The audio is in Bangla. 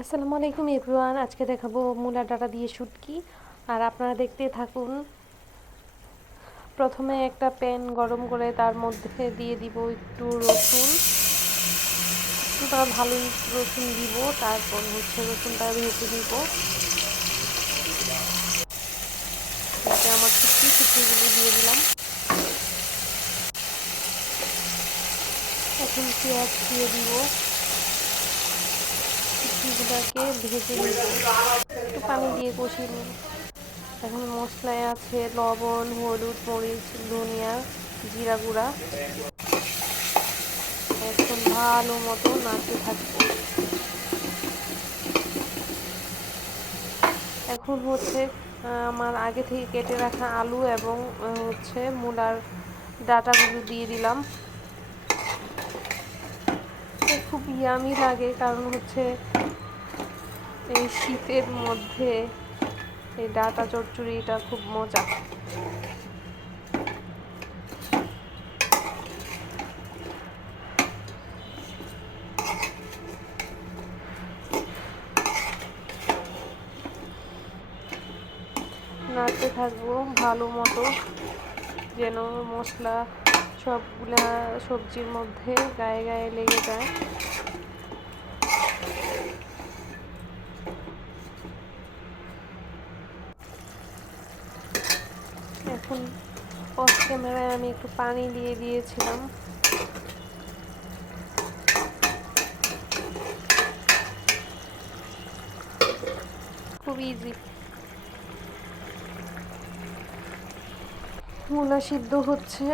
আসসালামু আলাইকুম এভরিওয়ান। আজকে দেখাবো মূলা ডাঁটা দিয়ে শুটকি, আর আপনারা দেখতে থাকুন। প্রথমে একটা প্যান গরম করে তার মধ্যে দিয়ে দিব একটু রসুন, একটুটা ভালোই রসুন দিব। তারপর রসুনটা ভেজে দিব। এতে আমার শুটকিগুলো দিয়ে দিলাম। এখন পেঁয়াজ দিয়ে দিব, শুটকিগুলোকে ভেজে নিব, একটু পানি দিয়ে কষিয়ে নিব। এখন মশলায় আছে লবণ, হলুদ, মরিচ, ধনিয়া, জিরা গুঁড়া। এখন ভালো মতো নাড়তে থাকবো। এখন আমার আগে থেকে কেটে রাখা আলু এবং মূলার ডাঁটাগুলো দিয়ে দিলাম। খুব ইয়ামি লাগে, কারণ এই শীতের মধ্যে এই ডাঁটা চচ্চড়িটা খুব মজা। নাড়তে থাকবো ভালো মতো, যেন মশলা সবগুলা সবজির মধ্যে গায়ে গায়ে লেগে যায়। এখন অফ ক্যামেরায় আমি একটু পানি দিয়ে দিয়েছিলাম। খুব ইজি। মূলা সিদ্ধ হচ্ছে।